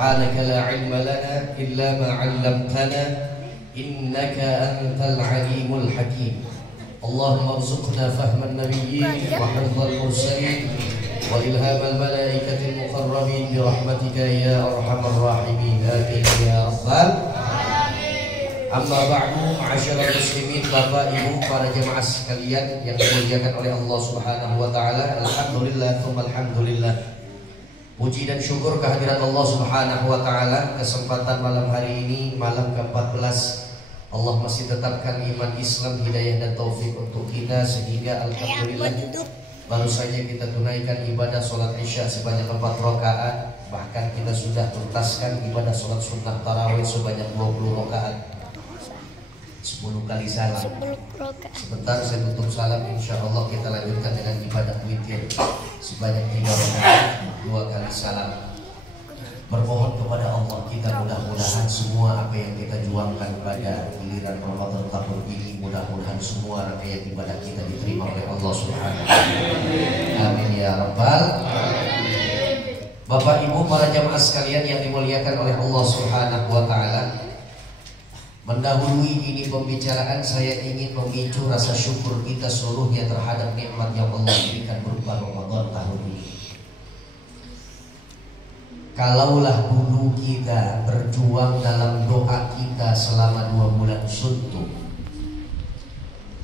Subhanaka la ilma lana illa ma 'allamtana innaka antal alimul hakim. Allahumma arzuqna fahman nabiyyin wa hifdzal mursalin wa ilhamal malaikatil muqarrabin bi rahmatika ya arhamar rahimin. Amin ya rabbal alamin. Amma ba'du, ma'asyiral muslimin, Bapak Ibu para jemaah sekalian yang dimuliakan oleh Allah Subhanahu wa taala. Alhamdulillah tsumma alhamdulillah. Puji dan syukur kehadirat Allah Subhanahu wa taala. Kesempatan malam hari ini, malam ke-14, Allah masih tetapkan iman Islam, hidayah dan taufik untuk kita, sehingga alhamdulillah baru saja kita tunaikan ibadah sholat isya sebanyak 4 rakaat. Bahkan kita sudah tuntaskan ibadah sholat sunnah tarawih sebanyak 20 rakaat, 10 kali salam. Sebentar saya tutup salam, insya Allah kita lanjutkan dengan ibadah witir sebanyak 3 rakaat, 2 kali salam. Bermohon kepada Allah kita mudah-mudahan semua apa yang kita juangkan pada giliran Ramadan tahun ini, mudah-mudahan semua rangkaian ibadah kita diterima oleh Allah Subhanahu wa taala. Amin ya rabbal alamin. Bapak Ibu para jamaah sekalian yang dimuliakan oleh Allah Subhanahu wa taala, mendahului ini pembicaraan saya ingin memicu rasa syukur kita seluruhnya terhadap nikmat yang Allah berikan berupa Ramadan tahun ini. Kalaulah dulu kita berjuang dalam doa kita selama 2 bulan suntuk,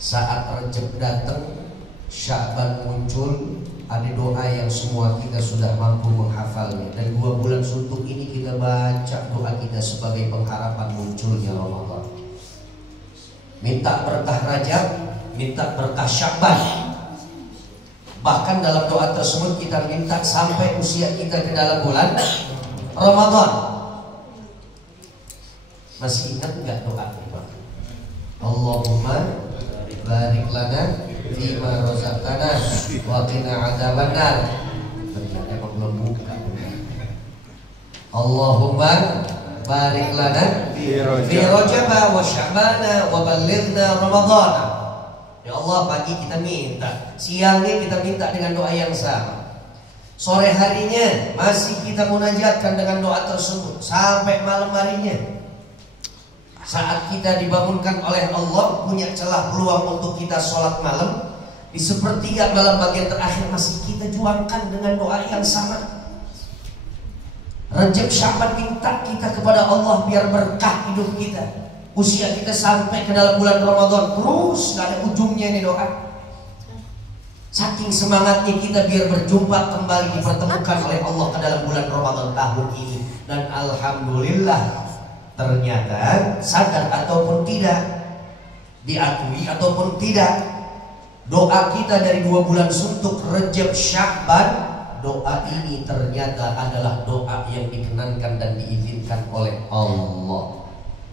saat Rajab datang, Sya'ban muncul, ada doa yang semua kita sudah mampu menghafalnya. Dan 2 bulan suntuk ini kita baca doa kita sebagai pengharapan munculnya Ramadan. Minta berkah Rajab, minta berkah Sya'ban. Bahkan dalam doa tersebut kita minta sampai usia kita ke dalam bulan Ramadan. Masih ingat enggak doa itu? Allahumma barik lana fima razaqtana wa qina adzabannar. Ternyata emang belum buka. Allahumma barik lana fi Rajab wa Sya'ban wa ballighna Ramadan. Ya Allah, pagi kita minta, siangnya kita minta dengan doa yang sama, sore harinya masih kita munajatkan dengan doa tersebut, sampai malam harinya saat kita dibangunkan oleh Allah, punya celah peluang untuk kita sholat malam di sepertiga dalam bagian terakhir, masih kita juangkan dengan doa yang sama. Rajab Sya'ban minta kita kepada Allah biar berkah hidup kita, usia kita sampai ke dalam bulan Ramadan, terus gak ada ujungnya ini doa. Saking semangatnya kita biar berjumpa kembali, dipertemukan oleh Allah ke dalam bulan Ramadan tahun ini. Dan alhamdulillah, ternyata sadar ataupun tidak, diakui ataupun tidak, doa kita dari 2 bulan suntuk Rajab Sya'ban, doa ini ternyata adalah doa yang dikenankan dan diizinkan oleh Allah.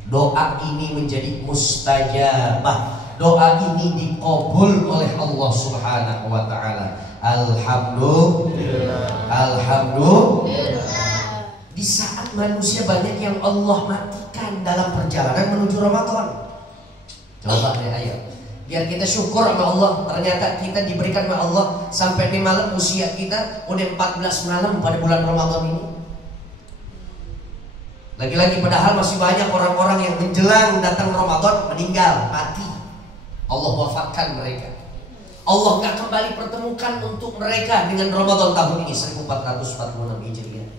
Doa ini menjadi mustajabah. Doa ini dikabul oleh Allah Subhanahu wa taala. Alhamdulillah. Alhamdulillah. Di saat manusia banyak yang Allah matikan dalam perjalanan menuju Ramadan. Coba deh ayo, biar kita syukur sama Allah. Ternyata kita diberikan sama Allah sampai di malam usia kita udah 14 malam pada bulan Ramadan ini. Lagi-lagi padahal masih banyak orang-orang yang menjelang datang Ramadan meninggal, mati. Allah wafatkan mereka. Allah gak kembali pertemukan untuk mereka dengan Ramadan tahun ini 1446 Hijriah.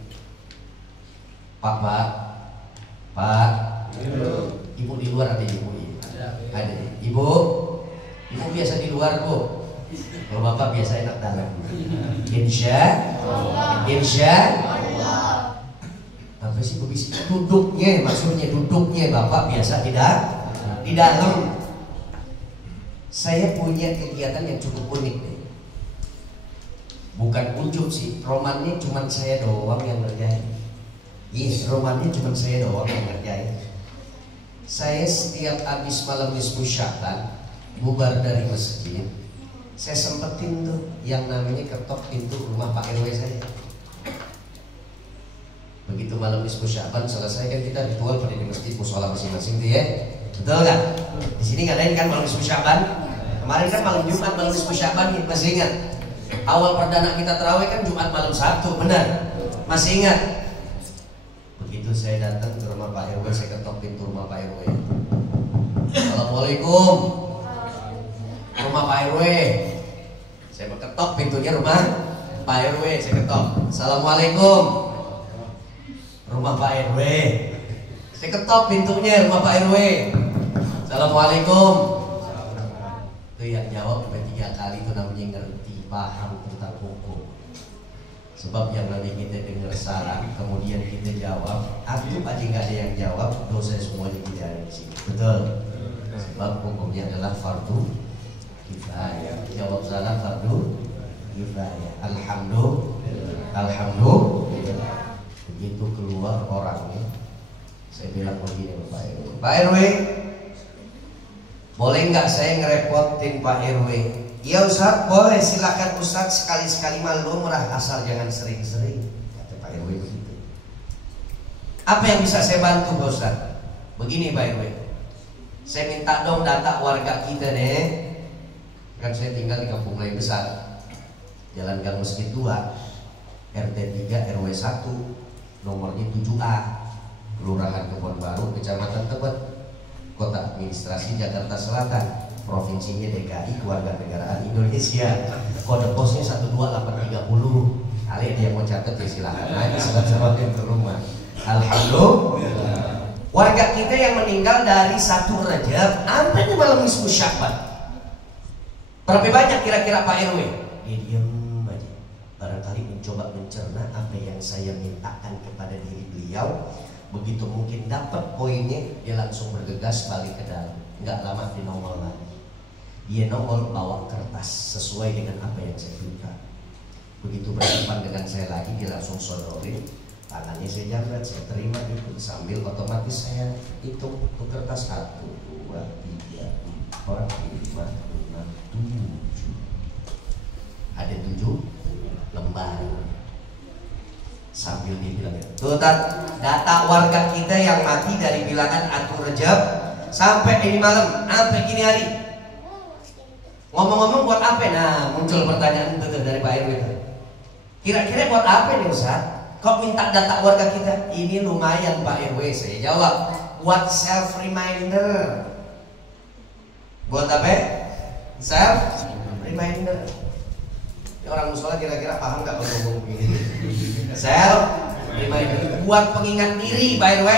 Pak, Ibu di luar ada Ibu? Ada. Ibu biasa di luar, Bu. Kalau Bapak biasa enak dalam. Insya Allah. Apa sih bisik? Duduknya, maksudnya duduknya Bapak biasa tidak di dalam. Saya punya kegiatan yang cukup unik nih. Bukan ujub sih, romannya cuma saya doang yang ngerjain. Yes, romannya cuma saya doang yang ngerjain. Saya setiap habis malam nisfu Sya'ban, bubar dari masjid, saya sempetin tuh yang namanya ketok pintu rumah Pak RW saya. Begitu malam nisfu Sya'ban selesai kan kita ritual pada di masjid musola masing-masing tuh ya. Betul nggak? Di sini ngadain kan malam nisfu Sya'ban. Kemarin kan malam Jumat malam nisfu Sya'ban, masih ingat? Awal perdana kita tarawih kan Jumat malam Sabtu, benar? Masih ingat? Begitu saya datang ke rumah Pak RW, saya ketok pintu rumah Pak RW. Assalamualaikum. Rumah Pak RW. Saya ketok pintunya rumah Pak RW, saya ketok. Assalamualaikum. Rumah Pak RW. Saya ketok pintunya rumah Pak RW. Assalamualaikum. Itu yang jawab sampai 3 kali, itu namanya ngerti, paham tentang hukum. Sebab yang nanti kita dengar saran, kemudian kita jawab, aku aja nggak ada yang jawab, dosa semuanya kita ada di sini. Betul. Sebab hukumnya adalah fardu kifayah. Jawab salah fardu kifayah. Alhamdulillah. Begitu keluar orangnya, saya bilang begini Pak RW. Pak RW, boleh nggak saya ngerepotin Pak RW? Ya Ustaz, boleh, silakan Ustaz, sekali-sekali malu murah, asal jangan sering-sering, kata Pak RW begitu. Apa yang bisa saya bantu Pak Ustaz? Begini Pak RW, saya minta dong data warga kita nih. Kan saya tinggal di kampung Melayu Besar, Jalan Gang Mesjid 2, RT 3 RW 1, nomornya 7A, Kelurahan Kebon Baru, Kecamatan Tebet, Kota Administrasi Jakarta Selatan, Provinsinya DKI, Kewarganegaraan Indonesia. Kode posnya 12830. Kalian yang mau catat ya silahkan aja, selamat-selamat ke rumah. Alhamdulillah. Warga kita yang meninggal dari 1 Rajab sampai di malam nisfu Sya'ban, berapa banyak kira-kira Pak RW? Dia diam aja, barangkali mencoba mencerna apa yang saya mintakan kepada diri beliau. Begitu mungkin dapat poinnya, dia langsung bergegas balik ke dalam. Nggak lama di nongol lagi. Dia nongol bawa kertas sesuai dengan apa yang saya minta. Begitu berhadapan dengan saya lagi, dia langsung sodorin. Tangannya saya jamret, saya terima itu. Sambil otomatis saya hitung tuh kertas 1, 2, 3, 4, 5, 6, 7. Ada 7 lembar. Sambil dibilang, tuh data warga kita yang mati dari bilangan 1 Rajab sampai ini malam, sampai gini hari. Ngomong-ngomong buat apa? Nah, muncul pertanyaan itu dari Pak RW. Kira-kira buat apa nih Ustaz? Kok minta data warga kita? Ini lumayan Pak RW. Saya jawab, buat self reminder. Buat apa? Self reminder. Orang musola kira-kira paham nggak kalau ngomong begini? Self reminder. Buat pengingat diri Pak RW.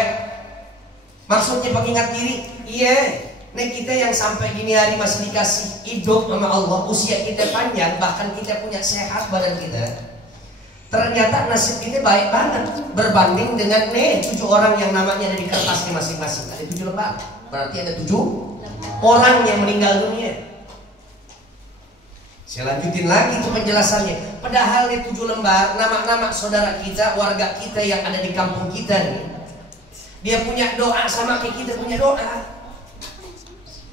Maksudnya pengingat diri? Iya. Nih kita yang sampai gini hari masih dikasih hidup sama Allah, usia kita panjang, bahkan kita punya sehat badan kita. Ternyata nasib kita baik banget berbanding dengan nih 7 orang yang namanya ada di kertasnya masing-masing. Ada 7 lembar, berarti ada 7 orang yang meninggal dunia. Saya lanjutin lagi itu penjelasannya. Padahal nih 7 lembar nama-nama saudara kita, warga kita yang ada di kampung kita nih, dia punya doa sama kayak kita punya doa.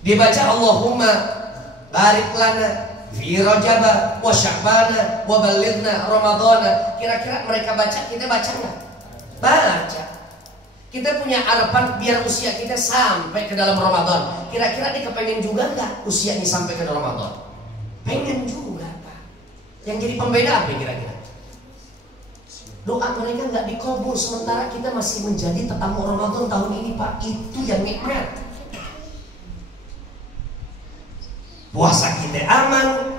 Dia baca Allahumma barik lana fi Rajab wa Sya'ban wa ballighna Ramadhan. Kira-kira mereka baca, kita baca nggak? Baca. Kita punya harapan biar usia kita sampai ke dalam Ramadan. Kira-kira dia kepengen juga nggak usianya sampai ke dalam Ramadan? Pengen juga Pak. Yang jadi pembeda apa kira-kira? Doa mereka nggak dikabul, sementara kita masih menjadi tetamu Ramadan tahun ini Pak. Itu yang nikmat. Puasa kita aman,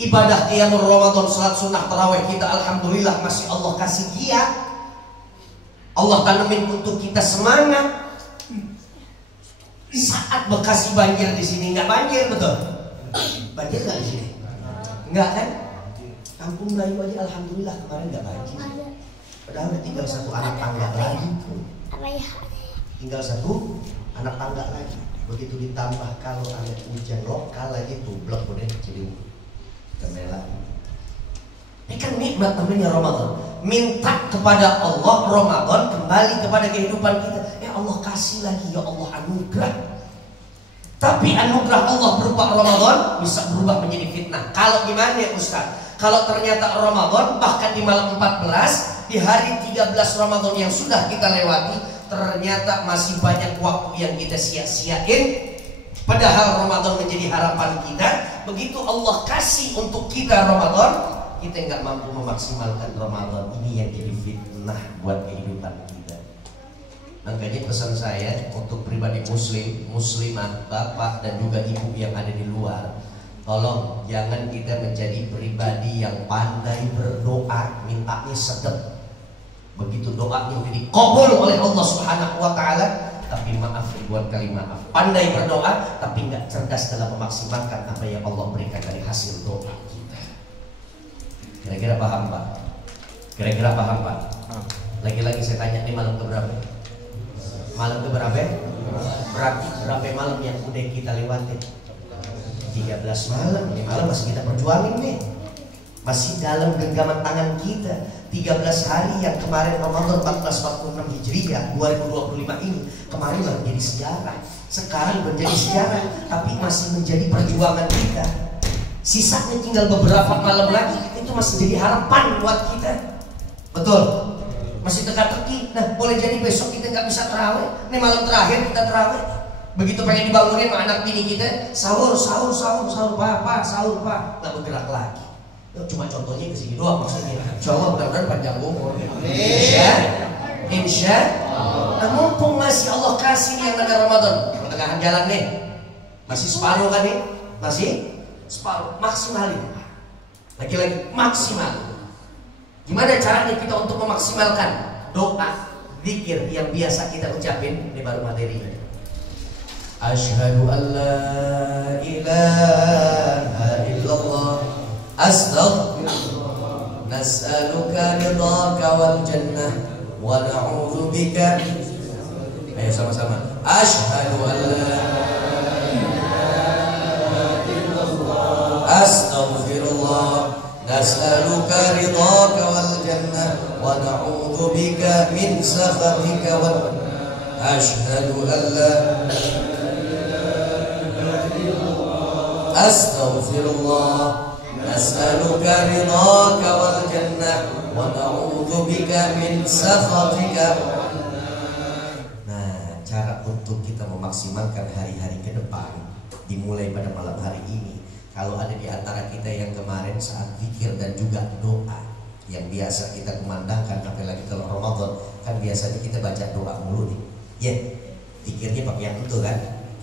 ibadah qiyamul Ramadan, salat sunnah tarawih kita alhamdulillah masih Allah kasih giat. Allah tanamin untuk kita semangat. Saat Bekasi banjir di sini nggak banjir, betul? Banjir nggak di sini? Nggak kan? Kampung Melayu aja alhamdulillah kemarin nggak banjir. Padahal udah tinggal 1 anak tangga lagi. Tinggal 1 anak tangga lagi. Begitu ditambah kalau ada hujan lokal lagi tublek udah jadi gemela. Ini kan nikmat namanya Ramadan. Minta kepada Allah Ramadan kembali kepada kehidupan kita. Ya Allah kasih lagi, ya Allah anugerah. Tapi anugerah Allah berupa Ramadan bisa berubah menjadi fitnah. Kalau gimana ya Ustaz? Kalau ternyata Ramadan bahkan di malam 14, di hari 13 Ramadan yang sudah kita lewati, ternyata masih banyak waktu yang kita sia-siain. Padahal Ramadan menjadi harapan kita. Begitu Allah kasih untuk kita Ramadan, kita nggak mampu memaksimalkan Ramadan. Ini yang jadi fitnah buat kehidupan kita. Makanya pesan saya untuk pribadi muslim, muslimah, bapak dan juga ibu yang ada di luar, tolong jangan kita menjadi pribadi yang pandai berdoa, mintanya sedep. Begitu doanya udah dikabul oleh Allah Subhanahu wa taala, tapi maaf ribuan kali maaf. Pandai berdoa tapi nggak cerdas dalam memaksimalkan apa yang Allah berikan dari hasil doa kita. Kira-kira paham Pak? Kira-kira paham Pak? Lagi-lagi saya tanya, ini malam keberapa? Malam keberapa? Berarti berapa malam yang udah kita lewatin? 13 malam. Ini malam masih kita perjuangin nih. Masih dalam genggaman tangan kita. 13 hari yang kemarin Ramadan 1446 Hijriah 2025 ini kemarin menjadi sejarah. Sekarang menjadi sejarah, tapi masih menjadi perjuangan kita. Sisanya tinggal beberapa malam lagi, itu masih jadi harapan buat kita. Betul? Masih teka-teki. Nah, boleh jadi besok kita nggak bisa terawih. Ini malam terakhir kita terawih. Begitu pengen dibangunin sama anak bini kita, sahur, pak, sahur pak, nggak bergerak lagi. Cuma contohnya ke sini doang maksudnya. Insya Allah mudah-mudahan panjang umur. Insya Allah. Nah, mumpung masih Allah kasih nih yang tengah Ramadan, pertengahan jalan nih, masih separuh kan nih, masih separuh, maksimalin. Lagi-lagi maksimal. Gimana caranya kita untuk memaksimalkan doa, zikir yang biasa kita ucapin? Ini baru materinya. Asyhadu an la ilaha illallah astaghfirullah nas'aluka ridhaka wal jannah wa na'udzu bika. Ayo sama-sama. Asyhadu an la ilaha illallah astaghfirullah nas'aluka ridhaka wal jannah wa na'udzu bika min sakhatika wal asyhadu an la astaghfirullah nas'aluka ridhaka wal jannah wa na'udzu bika min sakhatika. Nah, cara untuk kita memaksimalkan hari-hari ke depan dimulai pada malam hari ini. Kalau ada di antara kita yang kemarin saat zikir dan juga doa yang biasa kita kumandangkan, apalagi kalau Ramadan kan biasanya kita baca doa mulu nih. Ya, zikirnya pakai yang itu kan.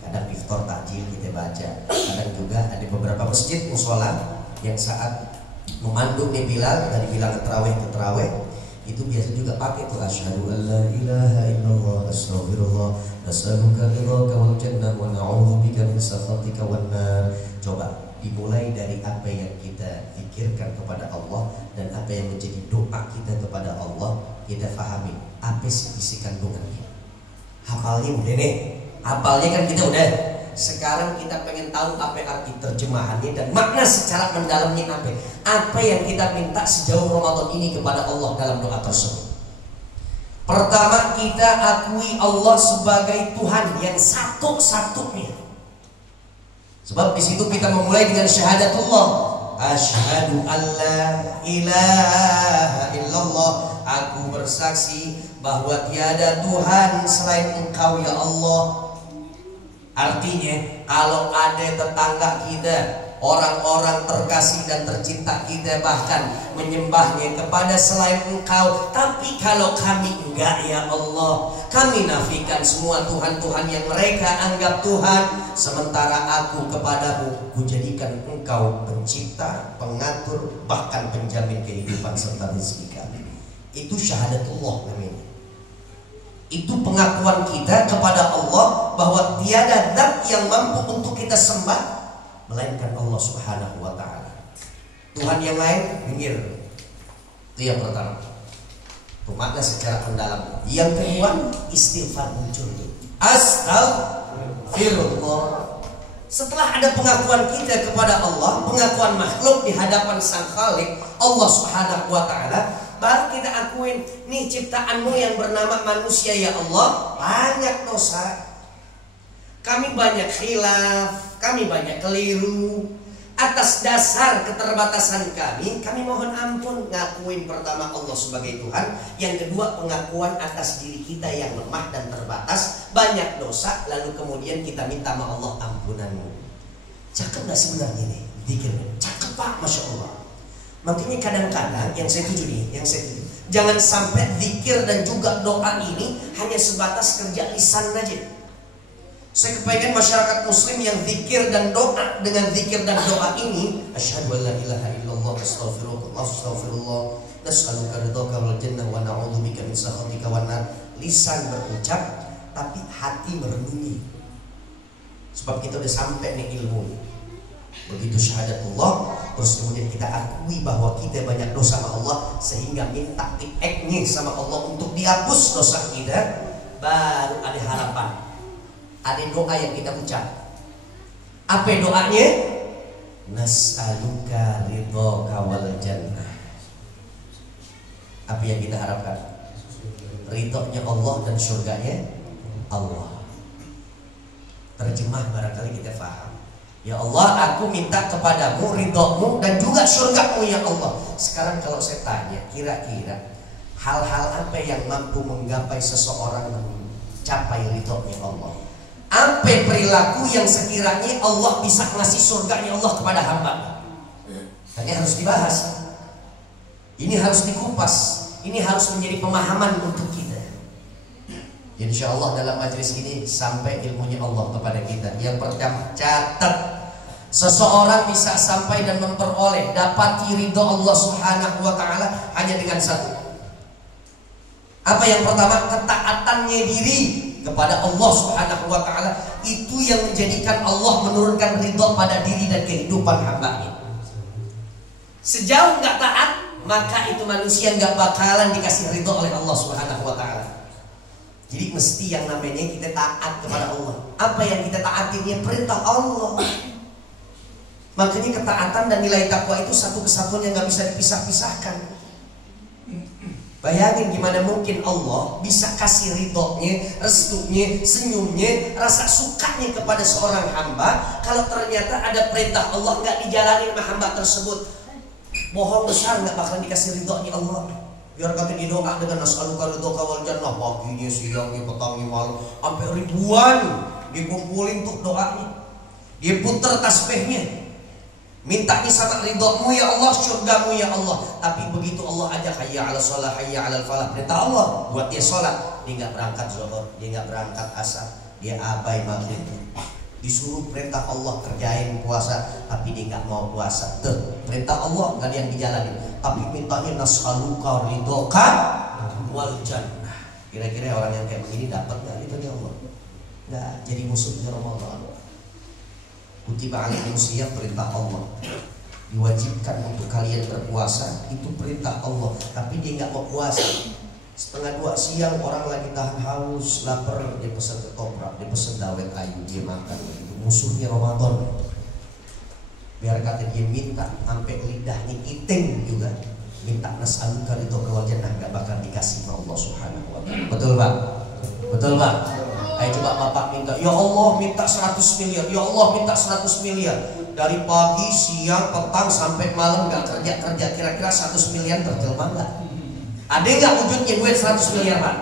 Kadang iftar takjil kita baca. Kadang juga ada beberapa masjid musola yang saat memandu nih Bilal dari bilangan terawih ke terawih itu biasa juga pakai tuh asyhadu an la ilaha illallah astaghfirullah nas'aluka ridhaka wal jannah wa na'udzu bika min sakhatika wan nar. Coba dimulai dari apa yang kita zikirkan kepada Allah dan apa yang menjadi doa kita kepada Allah, kita fahami apa sih isi kandungannya. Hafalnya udah nih, hafalnya kan kita udah. Sekarang kita pengen tahu apa arti terjemahannya dan makna secara mendalamnya apa. Apa yang kita minta sejauh Ramadan ini kepada Allah dalam doa tersebut. Pertama, kita akui Allah sebagai Tuhan yang satu-satunya. Sebab di situ kita memulai dengan syahadatullah. Asyhadu an la ilaha illallah. Aku bersaksi bahwa tiada Tuhan selain Engkau ya Allah. Artinya kalau ada tetangga kita, orang-orang terkasih dan tercinta kita bahkan menyembahnya kepada selain Engkau, tapi kalau kami enggak ya Allah, kami nafikan semua Tuhan-Tuhan yang mereka anggap Tuhan, sementara aku kepadamu kujadikan Engkau pencipta, pengatur, bahkan penjamin kehidupan serta rezeki kami. Itu syahadatullah namanya. Itu pengakuan kita kepada Allah bahwa tiada zat yang mampu untuk kita sembah melainkan Allah Subhanahu wa taala. Tuhan yang lain minggir. Itu yang pertama. Makna secara mendalam. Yang kedua, istighfar muncul. Astaghfirullah. Setelah ada pengakuan kita kepada Allah, pengakuan makhluk di hadapan Sang Khalik, Allah Subhanahu wa taala, baru kita akuin, nih ciptaanmu yang bernama manusia ya Allah, banyak dosa. Kami banyak khilaf, kami banyak keliru. Atas dasar keterbatasan kami mohon ampun. Ngakuin pertama Allah sebagai Tuhan. Yang kedua, pengakuan atas diri kita yang lemah dan terbatas, banyak dosa. Lalu kemudian kita minta sama Allah ampunanmu. Cakep gak sebenarnya nih? Pikirnya, cakep Pak, Masya Allah. Makanya kadang-kadang yang saya tuju nih, Jangan sampai zikir dan juga doa ini hanya sebatas kerja lisan aja. Saya kepengen masyarakat muslim yang zikir dan doa, dengan zikir dan doa ini, asyhadu an la ilaha illallah astaghfirullah nas'aluka ridhaka wal jannah wa na'udzubika min sakhatika wan nar. Lisan berucap tapi hati merenungi. Sebab kita udah sampai nih ilmu. Begitu syahadatullah, terus kemudian kita akui bahwa kita banyak dosa sama Allah, sehingga minta dieknya sama Allah untuk dihapus dosa kita, baru ada harapan. Ada doa yang kita ucap. Apa doanya? Nas'aluka ridhaka wal jannah. Apa yang kita harapkan? Ridhonya Allah dan surganya Allah. Terjemah barangkali kita faham. Ya Allah, aku minta kepadamu ridhomu dan juga surgamu ya Allah. Sekarang kalau saya tanya, kira-kira hal-hal apa yang mampu menggapai seseorang mencapai ridhonya Allah? Apa perilaku yang sekiranya Allah bisa ngasih surganya Allah kepada hamba? Ini harus dibahas. Ini harus dikupas. Ini harus menjadi pemahaman untuk kita. Insya Allah dalam majelis ini sampai ilmunya Allah kepada kita. Yang pertama, catat, seseorang bisa sampai dan memperoleh dapati ridho Allah Subhanahu wa ta'ala hanya dengan satu. Apa yang pertama? Ketaatannya diri kepada Allah Subhanahu wa ta'ala. Itu yang menjadikan Allah menurunkan ridho pada diri dan kehidupan hambanya. Sejauh nggak taat, maka itu manusia nggak bakalan dikasih ridho oleh Allah Subhanahu wa ta'ala. Jadi mesti yang namanya kita taat kepada Allah. Apa yang kita taatin? Ya perintah Allah. Makanya ketaatan dan nilai takwa itu satu kesatuan yang nggak bisa dipisah-pisahkan. Bayangin gimana mungkin Allah bisa kasih ridhonya, restunya, senyumnya, rasa sukanya kepada seorang hamba, kalau ternyata ada perintah Allah nggak dijalani sama hamba tersebut. Bohong besar, nggak bakalan dikasih ridhonya Allah. Biar kami didoa dengan nas'aluka ridhaka wal jannah, paginya, siangnya, petangnya, malam, sampai ribuan dikumpulin tuh doanya. Dia puter tasbihnya, mintanya sama ridhomu ya Allah, surgamu ya Allah. Tapi begitu Allah ajak hayya 'ala shalah, hayya 'alal falah, perintah Allah buat dia sholat, dia nggak berangkat zuhur, dia nggak berangkat asar, dia abai maghrib. Disuruh perintah Allah kerjain puasa, tapi dia nggak mau puasa. Tuh, perintah Allah nggak ada yang dijalani, tapi mintanya nas'aluka ridhaka wal jannah. Kira-kira orang yang kayak begini dapat nggak itu ya Allah? Nggak, jadi musuhnya Ramadan. Kutiba alaikum siyam, perintah Allah. Diwajibkan untuk kalian berpuasa, itu perintah Allah. Tapi dia nggak mau puasa. Setengah 2 siang orang lagi tahan haus, lapar, dia pesan ketoprak, dia pesan dawet ayu, dia makan. Itu musuhnya Ramadan. Biar kata dia minta sampai lidahnya iting juga, minta nas'aluka ridhaka wal jannah, nggak bakal dikasih sama Allah Subhanahu wa ta'ala. Betul Bang? Betul Bang? Ayo coba Bapak minta, ya Allah minta 100 miliar, ya Allah minta 100 miliar. Dari pagi, siang, petang sampai malam gak kerja-kerja, kira-kira 100 miliar terjelma gak? Ada gak wujudnya duit 100 miliar Pak?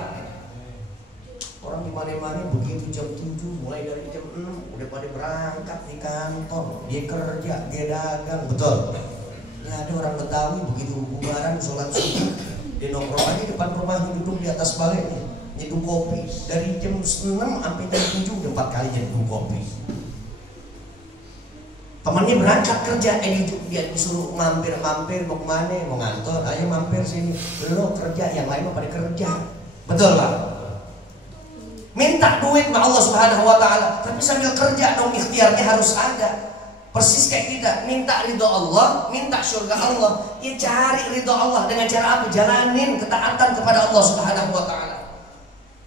Orang di mana-mana begitu jam 7, mulai dari jam 6 udah pada berangkat di kantor, dia kerja, dia dagang, betul? Ya ada orang Betawi begitu bubaran sholat subuh, dia nongkrong aja depan rumahnya, duduk di atas baliknya, nyeduh kopi. Dari jam 6 sampai jam 7 udah 4 kali nyeduh kopi. Temannya berangkat kerja, dia disuruh mampir mau kemana, mau ngantor, ayo mampir sini. Lo kerja, yang lain mau pada kerja. Betul Pak? Minta duit sama Allah Subhanahu wa ta'ala, tapi sambil kerja dong, ikhtiarnya harus ada. Persis kayak kita, minta ridho Allah, minta surga Allah. Ya cari ridho Allah dengan cara apa? Jalanin ketaatan kepada Allah Subhanahu wa ta'ala.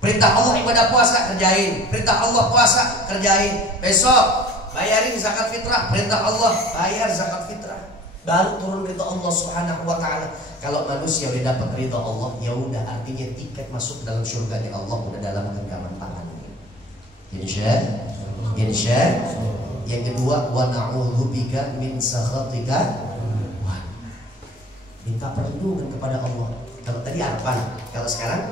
Perintah Allah ibadah puasa, kerjain. Perintah Allah puasa, kerjain. Besok bayarin zakat fitrah, perintah Allah bayar zakat fitrah. Baru turun ridho Allah Subhanahu wa ta'ala. Kalau manusia udah dapat ridho Allah, ya udah, artinya tiket masuk dalam surganya Allah udah dalam genggaman tangannya. Insya. Yang kedua, wa na'udzubika min sakhatika. Minta perlindungan kepada Allah. Kalau tadi harapan, kalau sekarang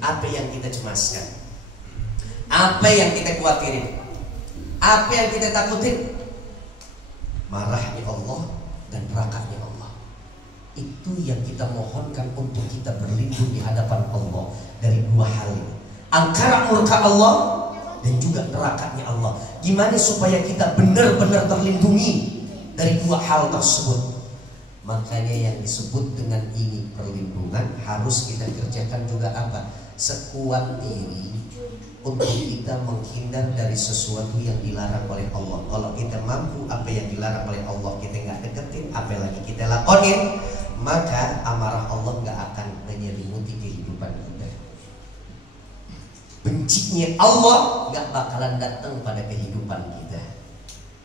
apa yang kita cemaskan? Apa yang kita khawatirin? Apa yang kita takutin? Marahnya Allah dan nerakanya Allah. Itu Itu yang kita mohonkan untuk kita berlindung di hadapan Allah dari dua hal ini, angkara murka Allah dan juga nerakanya Allah. Gimana supaya kita benar-benar terlindungi dari dua hal tersebut? Makanya yang disebut dengan ini perlindungan harus kita kerjakan juga apa? Sekuat diri untuk kita menghindar dari sesuatu yang dilarang oleh Allah. Kalau kita mampu apa yang dilarang oleh Allah kita nggak deketin, apalagi kita lakonin, maka amarah Allah nggak akan menyelimuti kehidupan kita. Bencinya Allah nggak bakalan datang pada kehidupan kita.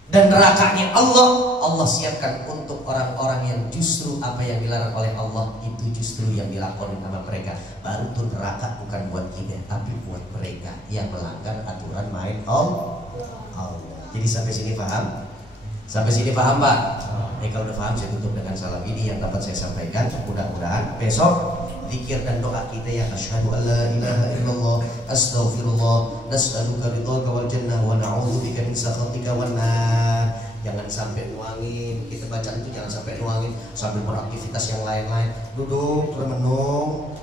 Dan nerakanya Allah siapkan untuk orang-orang yang justru apa yang dilarang oleh Allah itu justru yang dilakukan sama mereka. Baru tuh neraka bukan buat kita, tapi buat mereka yang melanggar aturan main Allah. Jadi sampai sini paham? Sampai sini paham Pak? Kalau udah paham saya tutup dengan salam ini yang dapat saya sampaikan. Mudah-mudahan besok zikir dan doa kita yang asyhadu alla ilaha illallah astaghfirullah nas'aluka ridhaka wal jannah wa na'udzubika min sakhatika wan nar. Jangan sampai nuangin, kita baca itu jangan sampai nuangin sambil beraktivitas yang lain-lain. Duduk bermenung,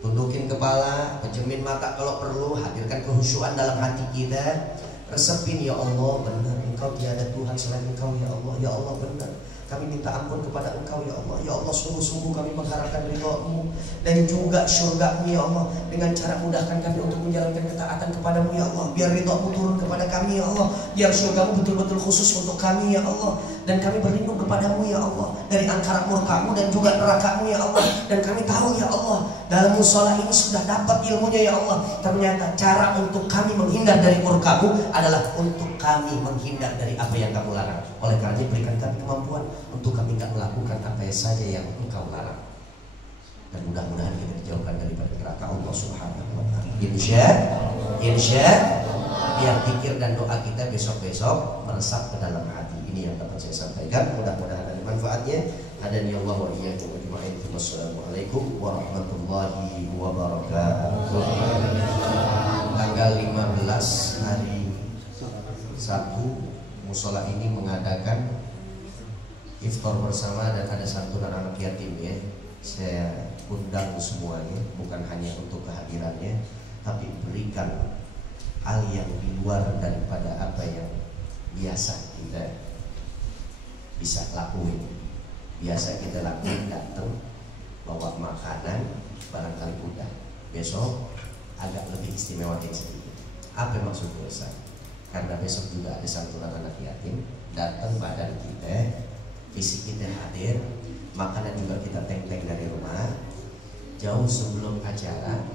tundukin kepala, pejemin mata kalau perlu, hadirkan kehusyuan dalam hati kita. Resepin, ya Allah benar Engkau tiada Tuhan selain Engkau, ya Allah. Ya Allah benar kami minta ampun kepada Engkau, ya Allah. Ya Allah sungguh-sungguh kami mengharapkan ridha-Mu dan juga surga-Mu, ya Allah. Dengan cara mudahkan kami untuk menjalankan ketaatan kepadamu, ya Allah. Biar ridha-Mu turun kepada kami, ya Allah. Biar surga-Mu betul-betul khusus untuk kami, ya Allah. Dan kami berlindung kepadamu, ya Allah, dari angkara murka-Mu dan juga neraka-Mu, ya Allah. Dan kami tahu, ya Allah, dalam musola ini sudah dapat ilmunya, ya Allah. Ternyata cara untuk kami menghindar dari murka-Mu adalah untuk kami menghindar dari apa yang Kamu larang. Oleh karena berikan kami kemampuan untuk kami tidak melakukan apa saja yang Engkau larang. Dan mudah-mudahan kita dijauhkan daripada neraka Allah Subhanahu wa ta'ala. Insya biar pikir dan doa kita besok-besok meresap ke dalam hati. Ini yang dapat saya sampaikan. Mudah-mudahan ada manfaatnya. Hadani Allah wa iyyakum ajma'in. Wassalamualaikum warahmatullahi wabarakatuh. Tanggal 15 hari Sabtu musola ini mengadakan iftar bersama dan ada santunan anak yatim ya. Saya undang semuanya, bukan hanya untuk kehadirannya, tapi berikan hal yang di luar daripada apa yang biasa kita bisa lakuin. Biasa kita lakuin datang bawa makanan barangkali udah. Besok agak lebih istimewa sedikit. Apa maksud Ustaz? Karena besok juga ada santunan anak yatim, datang badan kita, fisik kita hadir, makanan juga kita teng-teng dari rumah. Jauh sebelum acara,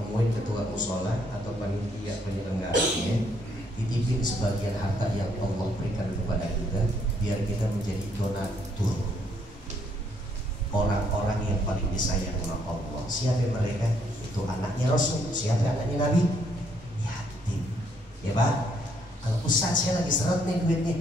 temuin ketua musola atau panitia penyelenggaranya, titipin sebagian harta yang Allah berikan kepada kita, biar kita menjadi donatur. Orang-orang yang paling disayang oleh Allah. Siapa mereka? Itu anaknya Rasul. Siapa anaknya Nabi? Yatim. Ya Pak? Kalau Ustaz saya lagi seret nih duitnya,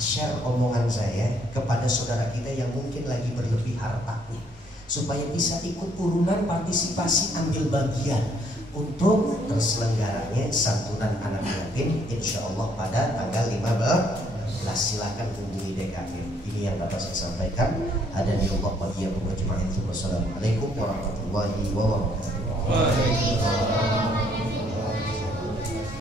share omongan saya kepada saudara kita yang mungkin lagi berlebih hartanya, supaya bisa ikut urunan partisipasi ambil bagian untuk terselenggaranya santunan anak yatim insya Allah pada tanggal 15. Silakan hubungi DKM. Ini yang dapat saya sampaikan. Hadani Allah wa iyyakum ajma'in. Wassalamualaikum warahmatullahi wabarakatuh.